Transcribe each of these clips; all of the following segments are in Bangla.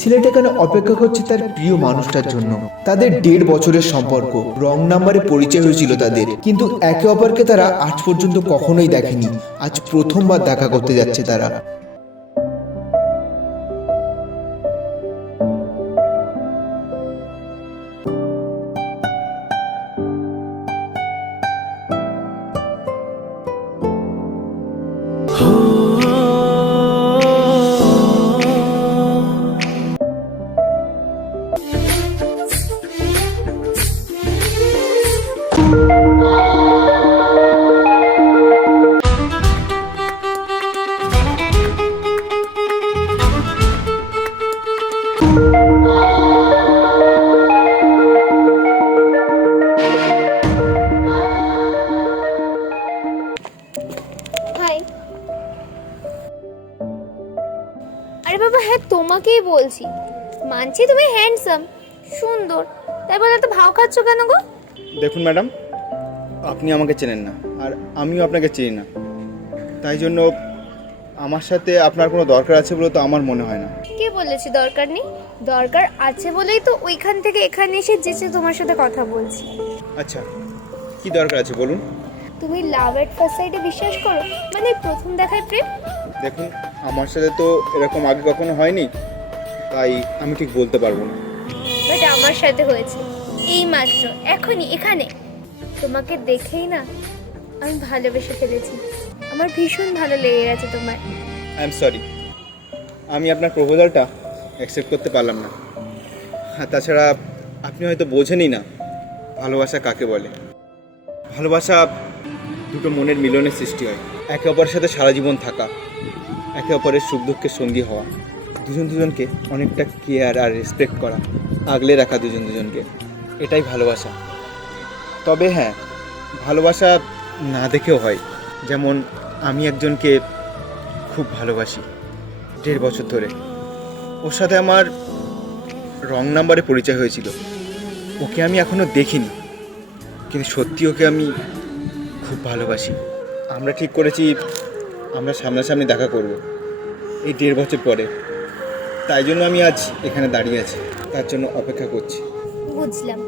ছেলেটা কেন অপেক্ষা করছে তার প্রিয় মানুষটার জন্য। তাদের 1.5 বছরের সম্পর্ক, রং নাম্বারে পরিচয় হয়েছিল তাদের, কিন্তু একে অপরকে তারা আজ পর্যন্ত কখনোই দেখেনি। আজ প্রথমবার দেখা করতে যাচ্ছে তারা। হাই। আরে বাবা, হ্যাঁ তোমাকেই বলছি। মানছি তুমি হ্যান্ডসাম, সুন্দর, তাই বলে এত ভাও খাচ্ছ কেন গো? দেখুন ম্যাডাম, আপনি আমাকে চেনেন না আর আমিও আপনাকে চিনি না, তাই জন্য আমার সাথে আপনার কোনো দরকার আছে বলে তো আমার মনে হয় না। কে বলেছি দরকার নেই? দরকার আছে বলেই তো ওইখান থেকে এখানে এসে যেচে তোমার সাথে কথা বলছি। আচ্ছা, কি দরকার আছে বলুন। তুমি লাভ এট ফার্স্ট সাইটে বিশ্বাস করো? মানে প্রথম দেখায় প্রেম? দেখুন, আমার সাথে তো এরকম আগে কখনো হয়নি, তাই আমি ঠিক বলতে পারবো না। বাট আমার সাথে হয়েছে এই মাত্র, এখনই এখানে। তোমাকে দেখেই না আমি ভালোবেসে ফেলেছি। আমার ভীষণ ভালো লেগে গেছে তোমার। আই এম সরি, আমি আপনার প্রপোজালটা অ্যাকসেপ্ট করতে পারলাম না। হ্যাঁ, তাছাড়া আপনি হয়তো বোঝেনই না ভালোবাসা কাকে বলে। ভালোবাসা দুটো মনের মিলনের সৃষ্টি হয়, একে অপরের সাথে সারা জীবন থাকা, একে অপরের সুখ দুঃখের সঙ্গী হওয়া, দুজন দুজনকে অনেকটা কেয়ার আর রেসপেক্ট করা, আগলে রাখা দুজন দুজনকে, এটাই ভালোবাসা। তবে হ্যাঁ, ভালোবাসা না দেখেও হয়। যেমন আমি একজনকে খুব ভালোবাসি 1.5 বছর ধরে। ওর সাথে আমার রং নাম্বারে পরিচয় হয়েছিল। ওকে আমি এখনও দেখিনি, কিন্তু সত্যি ওকে আমি খুব ভালোবাসি। আমরা ঠিক করেছি আমরা সামনাসামনি দেখা করব এই 1.5 বছর পরে। তাই জন্য আমি আজ এখানে দাঁড়িয়ে আছি, তার জন্য অপেক্ষা করছি। বুঝলাম।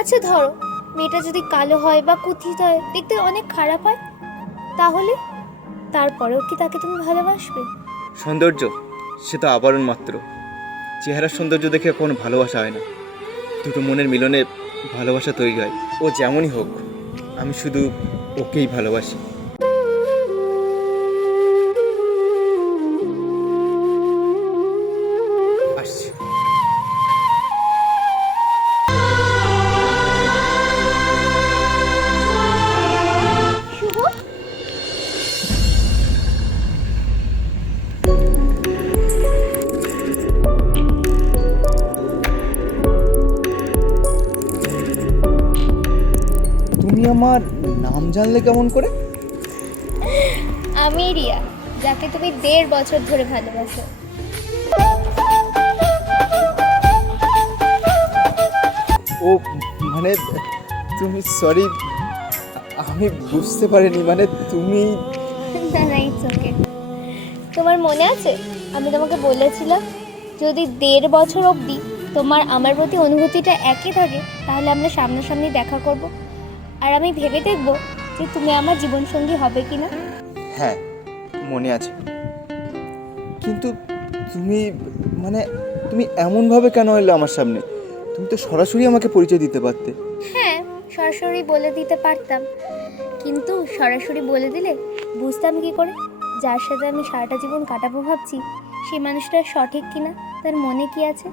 আচ্ছা ধরো মেয়েটা যদি কালো হয় বা কুৎসিত হয়, দেখতে অনেক খারাপ হয়, তাহলে তারপরেও কি তাকে তুমি ভালোবাসবে? সৌন্দর্য সে তো আবরণ মাত্র, চেহারার সৌন্দর্য দেখে কোনো ভালোবাসা হয় না। দুটো মনের মিলনে ভালোবাসা তৈরি হয়। ও যেমনই হোক, আমি শুধু ওকেই ভালোবাসি। আসছি। শুভ, তুমি আমার নাম জানলে কেমন করে? আমি রিয়া, যাকে তুমি 1.5 বছর ধরে ভালোবাসো। ও মানে তুমি, সরি আমি বুঝতে পারিনি, মানে তুমি। না না, ইটস ওকে। তোমার মনে আছে আমি তোমাকে বলেছিলাম যদি 1.5 বছর অবধি তোমার আমার প্রতি অনুভূতিটা একই থাকে, তাহলে আমরা সামনাসামনি দেখা করব, আর আমি ভেবে দেখব যে তুমি আমার জীবনসঙ্গী হবে কি না। হ্যাঁ, মনে আছে, কিন্তু তুমি মানে তুমি এমনভাবে কেন এলে আমার সামনে? তুমি তো সরাসরি আমাকে পরিচয় দিতে পারতে। হ্যাঁ, সরাসরি বলে দিতে পারতাম, কিন্তু সরাসরি বলে দিলে বুঝতাম কি করে যার সাথে আমি সারাটা জীবন কাটাবো ভাবছি সেই মানুষটা সঠিক কিনা, তার মনে কি আছে।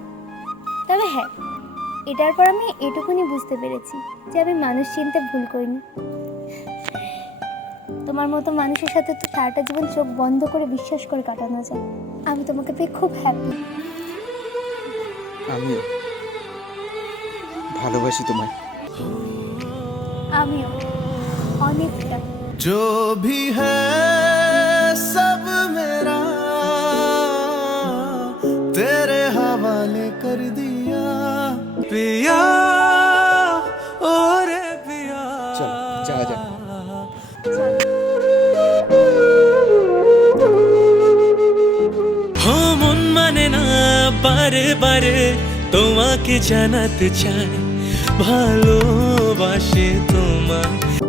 তবে হ্যাঁ, এটার পর আমি এটুকুনি বুঝতে পেরেছি যে আমি মানুষ চিনতে ভুল করিনি। তোমার মতো মানুষের সাথে তো সারাটা জীবন চোখ বন্ধ করে বিশ্বাস করে কাটানো যায়। আমি তোমাকে পেয়ে খুব হ্যাপি। আমিও ভালোবাসি তোমায়। আমিও অনেকটা। जो भी है सब मेरा तेरे हवाले कर दिया पिया और पिया। চল যা যা। हो मन माने ना বারে বারে তোমাকে জানাতে চাই ভালোবাসে তোমায়।